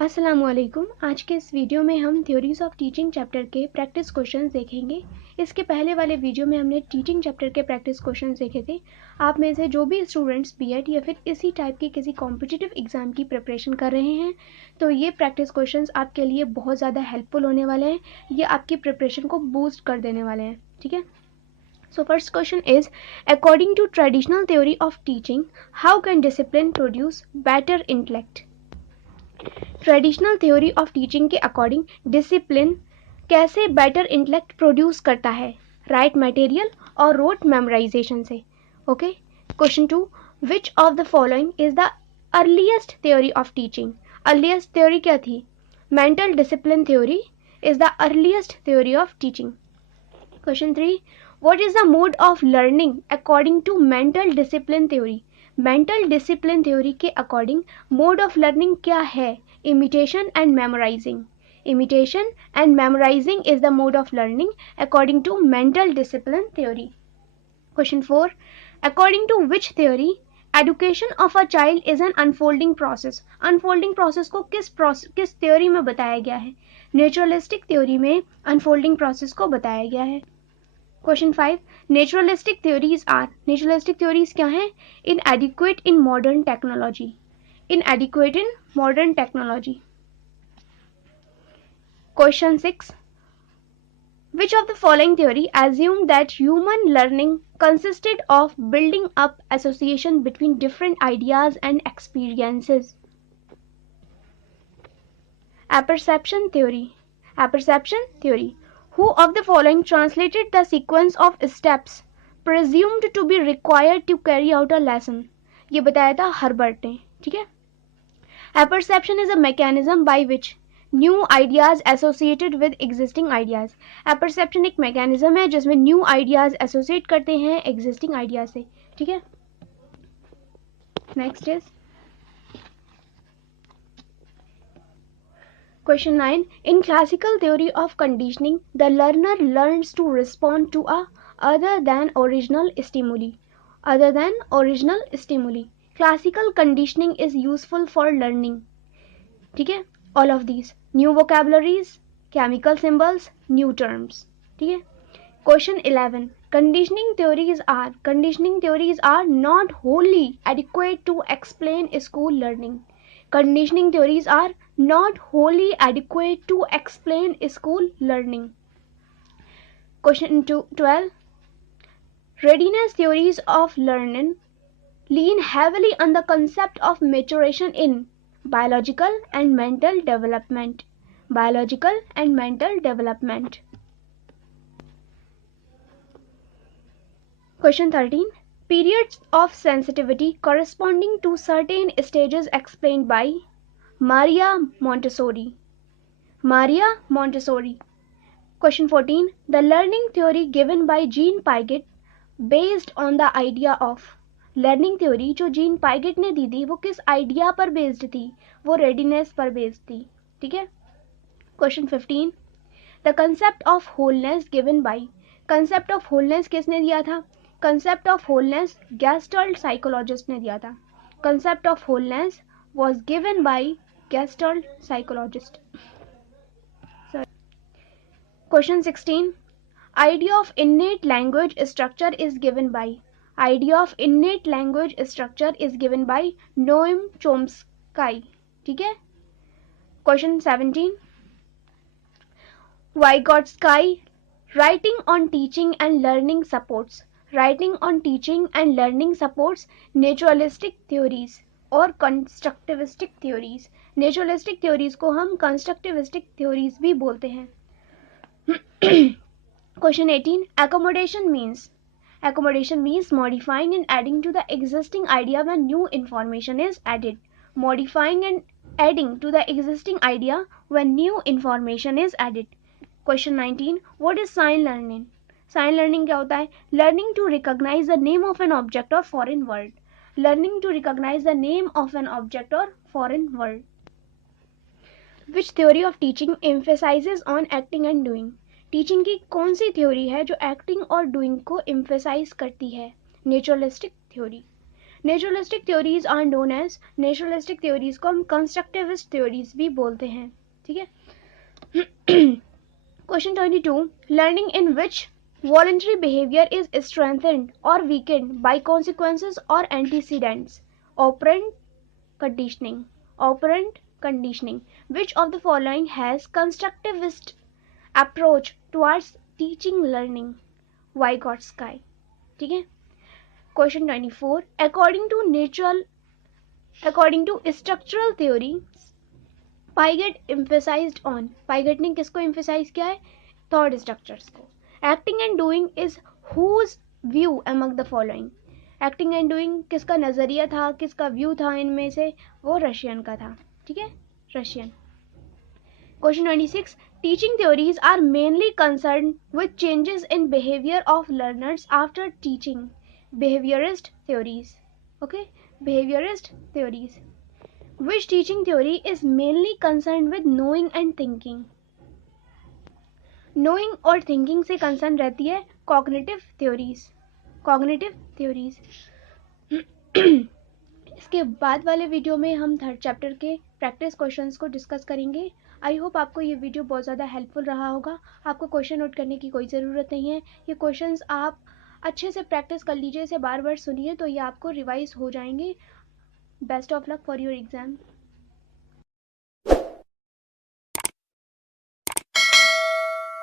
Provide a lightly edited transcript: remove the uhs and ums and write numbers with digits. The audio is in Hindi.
अस्सलामुअलैकुम। आज के इस वीडियो में हम थ्योरीज ऑफ टीचिंग चैप्टर के प्रैक्टिस क्वेश्चंस देखेंगे। इसके पहले वाले वीडियो में हमने टीचिंग चैप्टर के प्रैक्टिस क्वेश्चंस देखे थे। आप में से जो भी स्टूडेंट्स बीएड या फिर इसी टाइप की किसी कॉम्पिटिटिव एग्जाम की प्रिपरेशन कर रहे हैं तो ये प्रैक्टिस क्वेश्चंस आपके लिए बहुत ज़्यादा हेल्पफुल होने वाले हैं। ये आपकी प्रिपरेशन को बूस्ट कर देने वाले हैं। ठीक है, so first question is, according to traditional theory of teaching, how can discipline produce better intellect? Traditional theory of teaching के अकॉर्डिंग डिसिप्लिन कैसे बेटर इंटेलेक्ट प्रोड्यूस करता है? राइट मटेरियल और रोट मेमोराइजेशन से। Okay, question 2, which of the following is the earliest theory of teaching? Earliest theory क्या थी? Mental discipline theory is the earliest theory of teaching. Question 3, what is the mode of learning according to mental discipline theory? Mental discipline theory के अकॉर्डिंग मोड ऑफ लर्निंग क्या है? Imitation and memorizing. Imitation and memorizing is the mode of learning according to mental discipline theory. Question 4. According to which theory education of a child is an unfolding process? Unfolding process को किस theory में बताया गया है? Naturalistic theory में unfolding process को बताया गया है। Question 5. Naturalistic theories are. Naturalistic theories क्या हैं? Inadequate in modern technology. Inadequate in modern technology. Question 6. Which of the following theory assumed that human learning consisted of building up association between different ideas and experiences? Apperception theory. Apperception theory. Who of the following translated the sequence of steps presumed to be required to carry out a lesson? ये बताया था हर्बर्ट ने। ठीक है, Apperception is a mechanism by which new ideas associated with existing ideas. Apperception एक mechanism है जिसमें new ideas associate करते हैं existing ideas से। ठीक है, next is question 9. In classical theory of conditioning, the learner learns to respond to a other than original stimuli. Other than original stimuli. Classical conditioning is useful for learning. ठीक है, all of these new vocabularies, chemical symbols, new terms. ठीक है, question 11. Conditioning theories are not wholly adequate to explain school learning. Conditioning theories are not wholly adequate to explain school learning. Question 12. Readiness theories of learning lean heavily on the concept of maturation in biological and mental development. Biological and mental development. Question 13. Periods of sensitivity corresponding to certain stages explained by Maria Montessori. Maria Montessori. Question 14. The learning theory given by Jean Piaget based on the idea of. Learning theory जो जीन पाइगेट ने दी थी वो किस आइडिया पर बेस्ड थी? वो रेडीनेस पर बेस्ड थी। ठीक है, question 15. The concept of wholeness given by. Concept of wholeness किसने दिया था? Concept of wholeness gestalt psychologist ने दिया था। Concept of wholeness was given by gestalt psychologist. Question 16. Idea of innate language structure is given by. Idea of innate language structure is given by Noam Chomsky. ठीक है, question 17. Vygotsky writing on teaching and learning supports. Writing on teaching and learning supports naturalistic theories और constructivistic theories. Naturalistic theories को हम constructivistic theories भी बोलते हैं। question 18. Accommodation means. Accommodation means modifying and adding to the existing idea when new information is added. Modifying and adding to the existing idea when new information is added. Question 19. What is sign learning? Sign learning क्या होता है? Learning to recognize the name of an object or foreign word. Learning to recognize the name of an object or foreign word. Which theory of teaching emphasizes on acting and doing? Teaching की कौन सी थ्योरी है जो एक्टिंग और डूइंग को एम्फेसाइज करती है? Naturalistic theory. Naturalistic theories are known as, naturalistic theories को हम कंस्ट्रक्टिविस्ट थ्योरीज भी बोलते हैं, ठीक है। Question 22, learning in which voluntary behavior is strengthened or weakened by consequences or antecedents. Operant conditioning. Operant conditioning. Which of the following has constructivist approach towards teaching learning? Vygotsky. ठीक है। Question 24. According to structural theory, Piaget emphasized on. Piaget ने किसको emphasize किया है? Thought structures को. Acting and doing is whose view among the following? Acting and doing किसका नजरिया था, किसका व्यू था इनमें से? वो रशियन का था, ठीक है, Russian. Question 26, teaching theories are mainly concerned with changes in behavior of learners after teaching. Behaviorist theories, okay, behaviorist theories. Which teaching theory is mainly concerned with knowing and thinking? Knowing और थिंकिंग से कंसर्न रहती है कॉग्निटिव थ्योरीज, कॉग्निटिव थ्योरीज। इसके बाद वाले वीडियो में हम थर्ड चैप्टर के प्रैक्टिस क्वेश्चंस को डिस्कस करेंगे। आई होप आपको ये वीडियो बहुत ज़्यादा हेल्पफुल रहा होगा। आपको क्वेश्चन नोट करने की कोई ज़रूरत नहीं है, ये क्वेश्चंस आप अच्छे से प्रैक्टिस कर लीजिए, इसे बार बार सुनिए तो ये आपको रिवाइज हो जाएंगे। Best of luck for your exam.